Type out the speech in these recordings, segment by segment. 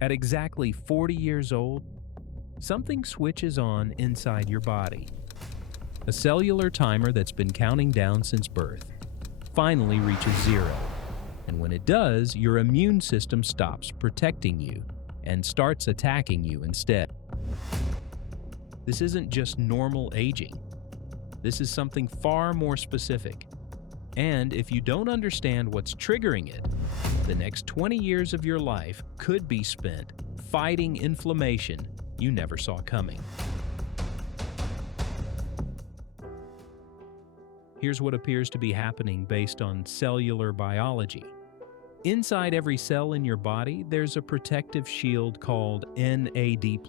At exactly 40 years old, something switches on inside your body. A cellular timer that's been counting down since birth finally reaches zero. And when it does, your immune system stops protecting you and starts attacking you instead. This isn't just normal aging. This is something far more specific. And if you don't understand what's triggering it, the next 20 years of your life could be spent fighting inflammation you never saw coming. Here's what appears to be happening based on cellular biology. Inside every cell in your body, there's a protective shield called NAD+.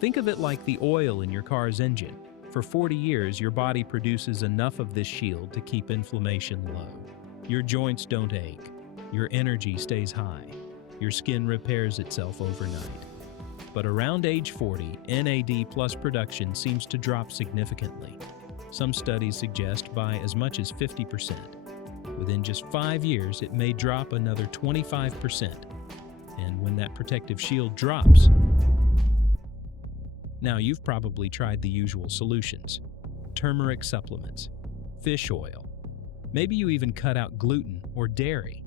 Think of it like the oil in your car's engine. For 40 years, your body produces enough of this shield to keep inflammation low. Your joints don't ache. Your energy stays high. Your skin repairs itself overnight. But around age 40, NAD+ production seems to drop significantly. Some studies suggest by as much as 50%. Within just 5 years, it may drop another 25%. And when that protective shield drops, now you've probably tried the usual solutions: turmeric supplements, fish oil. Maybe you even cut out gluten or dairy.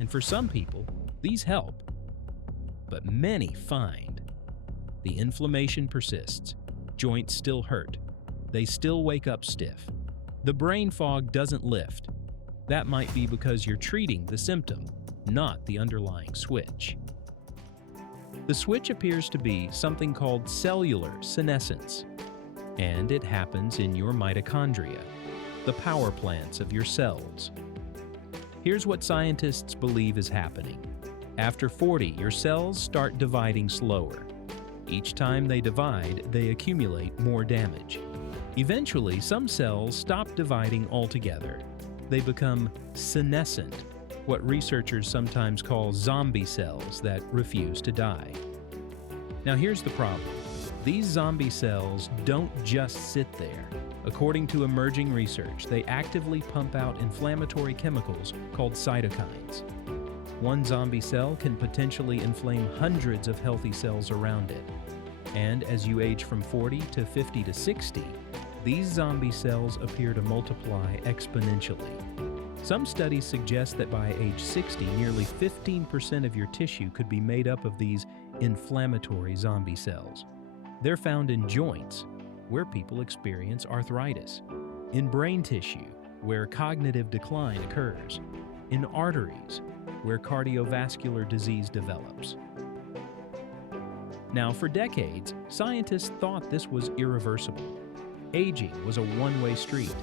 And for some people, these help. But many find the inflammation persists, joints still hurt, they still wake up stiff. The brain fog doesn't lift. That might be because you're treating the symptom, not the underlying switch. The switch appears to be something called cellular senescence, and it happens in your mitochondria, the power plants of your cells. Here's what scientists believe is happening. After 40, your cells start dividing slower. Each time they divide, they accumulate more damage. Eventually, some cells stop dividing altogether. They become senescent, what researchers sometimes call zombie cells that refuse to die. Now here's the problem. These zombie cells don't just sit there. According to emerging research, they actively pump out inflammatory chemicals called cytokines. One zombie cell can potentially inflame hundreds of healthy cells around it. And as you age from 40 to 50 to 60, these zombie cells appear to multiply exponentially. Some studies suggest that by age 60, nearly 15% of your tissue could be made up of these inflammatory zombie cells. They're found in joints, where people experience arthritis, in brain tissue, where cognitive decline occurs, in arteries, where cardiovascular disease develops. Now, for decades, scientists thought this was irreversible. Aging was a one-way street.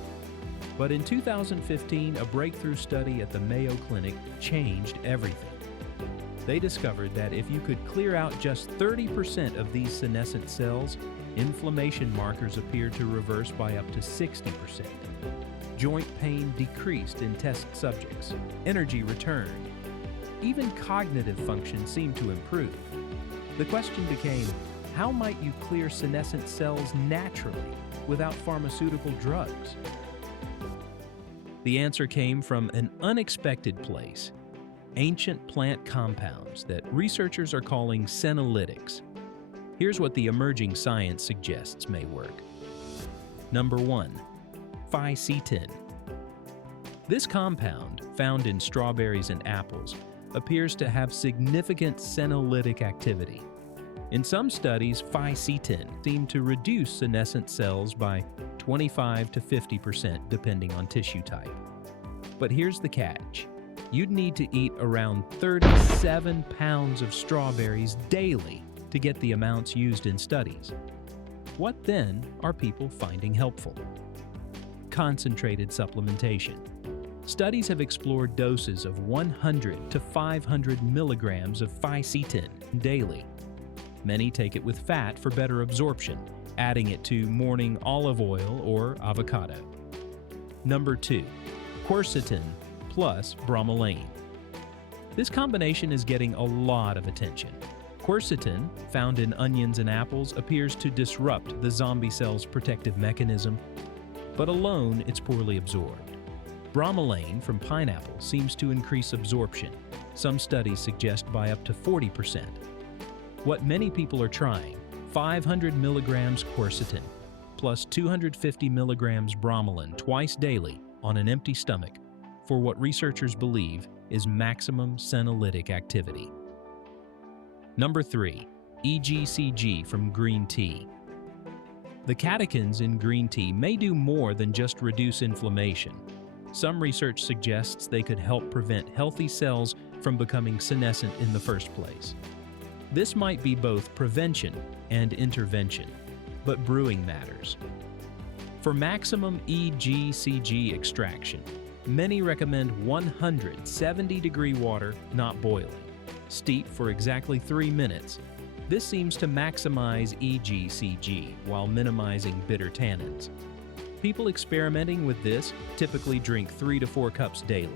But in 2015, a breakthrough study at the Mayo Clinic changed everything. They discovered that if you could clear out just 30% of these senescent cells, inflammation markers appeared to reverse by up to 60%. Joint pain decreased in test subjects. Energy returned. Even cognitive function seemed to improve. The question became, how might you clear senescent cells naturally without pharmaceutical drugs? The answer came from an unexpected place: ancient plant compounds that researchers are calling senolytics. Here's what the emerging science suggests may work. Number 1. Fisetin. This compound, found in strawberries and apples, appears to have significant senolytic activity. In some studies, fisetin seemed to reduce senescent cells by 25 to 50% depending on tissue type. But here's the catch. You'd need to eat around 37 pounds of strawberries daily to get the amounts used in studies. What then are people finding helpful? Concentrated supplementation. Studies have explored doses of 100 to 500 milligrams of fisetin daily. Many take it with fat for better absorption, adding it to morning olive oil or avocado. Number 2. Quercetin plus bromelain. This combination is getting a lot of attention. Quercetin, found in onions and apples, appears to disrupt the zombie cell's protective mechanism, but alone it's poorly absorbed. Bromelain from pineapple seems to increase absorption. Some studies suggest by up to 40%. What many people are trying: 500 milligrams quercetin plus 250 milligrams bromelain twice daily on an empty stomach for what researchers believe is maximum senolytic activity. Number 3. EGCG from green tea. The catechins in green tea may do more than just reduce inflammation. Some research suggests they could help prevent healthy cells from becoming senescent in the first place. This might be both prevention and intervention, but brewing matters. For maximum EGCG extraction, many recommend 170-degree water, not boiling. Steep for exactly 3 minutes. This seems to maximize EGCG while minimizing bitter tannins. People experimenting with this typically drink 3 to 4 cups daily,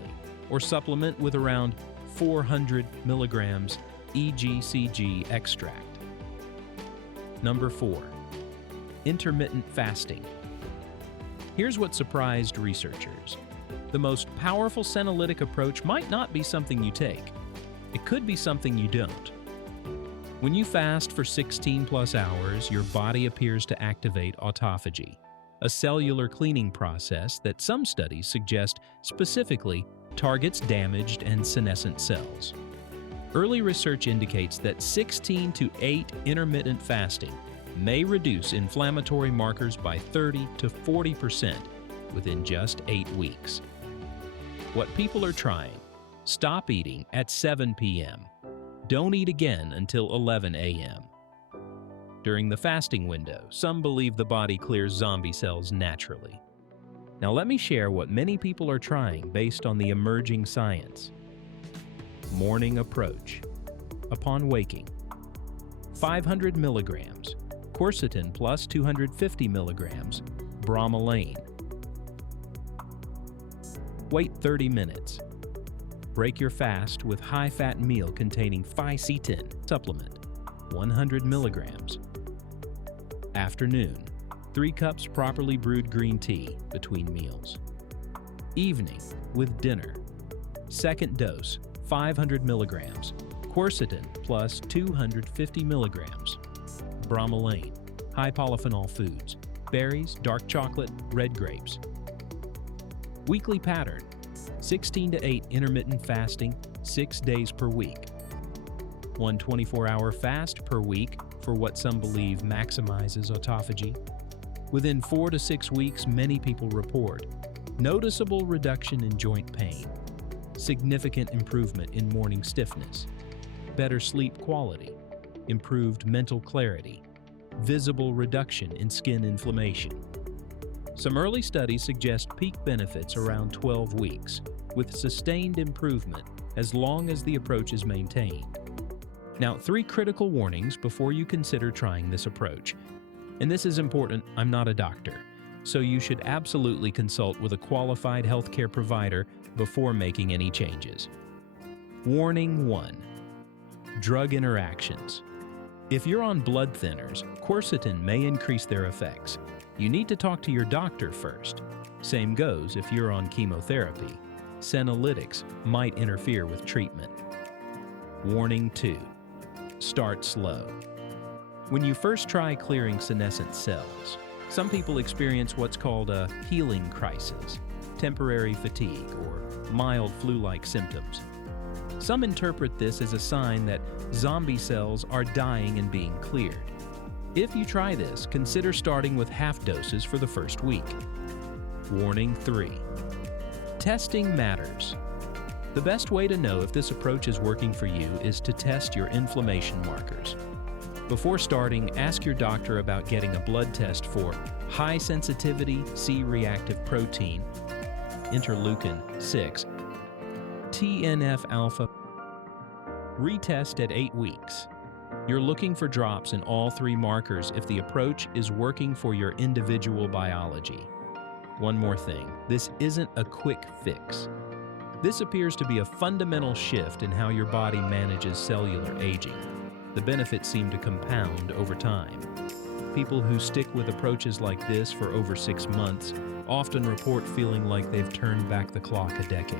or supplement with around 400 milligrams EGCG extract. Number 4. Intermittent fasting. Here's what surprised researchers. The most powerful senolytic approach might not be something you take. It could be something you don't. When you fast for 16+ hours, your body appears to activate autophagy, a cellular cleaning process that some studies suggest specifically targets damaged and senescent cells. Early research indicates that 16 to 8 intermittent fasting may reduce inflammatory markers by 30 to 40% within just 8 weeks. What people are trying: stop eating at 7 p.m. Don't eat again until 11 a.m. During the fasting window, some believe the body clears zombie cells naturally. Now let me share what many people are trying based on the emerging science. Morning approach. Upon waking, 500 milligrams quercetin plus 250 milligrams bromelain. Wait 30 minutes. Break your fast with high-fat meal containing fisetin supplement, 100 milligrams. Afternoon, 3 cups properly brewed green tea between meals. Evening, with dinner. Second dose, 500 milligrams, quercetin plus 250 milligrams. Bromelain, high polyphenol foods, berries, dark chocolate, red grapes. Weekly pattern, 16 to 8 intermittent fasting, 6 days per week. 1 24-hour fast per week for what some believe maximizes autophagy. Within 4 to 6 weeks, many people report noticeable reduction in joint pain, significant improvement in morning stiffness, better sleep quality, improved mental clarity, visible reduction in skin inflammation. Some early studies suggest peak benefits around 12 weeks, with sustained improvement as long as the approach is maintained. Now, 3 critical warnings before you consider trying this approach. And this is important: I'm not a doctor, so you should absolutely consult with a qualified healthcare provider before making any changes. Warning 1. Drug interactions. If you're on blood thinners, quercetin may increase their effects. You need to talk to your doctor first. Same goes if you're on chemotherapy. Senolytics might interfere with treatment. Warning 2. Start slow. When you first try clearing senescent cells, some people experience what's called a healing crisis, temporary fatigue, or mild flu-like symptoms. Some interpret this as a sign that zombie cells are dying and being cleared. If you try this, consider starting with half doses for the first week. Warning 3. Testing matters. The best way to know if this approach is working for you is to test your inflammation markers. Before starting, ask your doctor about getting a blood test for high sensitivity C-reactive protein, interleukin 6, TNF-alpha. Retest at 8 weeks. You're looking for drops in all 3 markers if the approach is working for your individual biology. One more thing, this isn't a quick fix. This appears to be a fundamental shift in how your body manages cellular aging. The benefits seem to compound over time. People who stick with approaches like this for over 6 months often report feeling like they've turned back the clock a decade.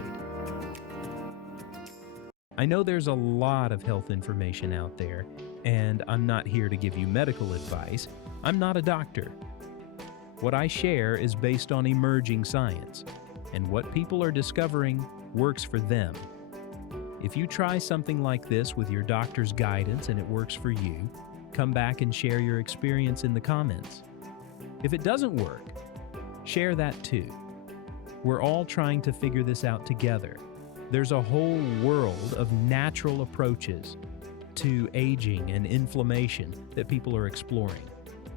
I know there's a lot of health information out there, and I'm not here to give you medical advice. I'm not a doctor. What I share is based on emerging science, and what people are discovering works for them. If you try something like this with your doctor's guidance and it works for you, come back and share your experience in the comments. If it doesn't work, share that too. We're all trying to figure this out together. There's a whole world of natural approaches to aging and inflammation that people are exploring.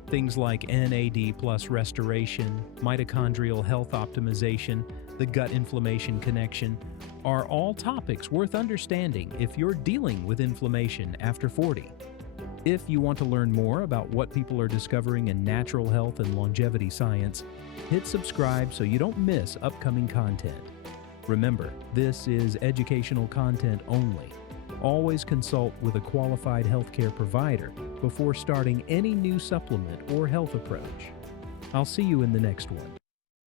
Things like NAD plus restoration, mitochondrial health optimization, the gut inflammation connection are all topics worth understanding if you're dealing with inflammation after 40. If you want to learn more about what people are discovering in natural health and longevity science, hit subscribe so you don't miss upcoming content. Remember, this is educational content only. Always consult with a qualified healthcare provider before starting any new supplement or health approach. I'll see you in the next one.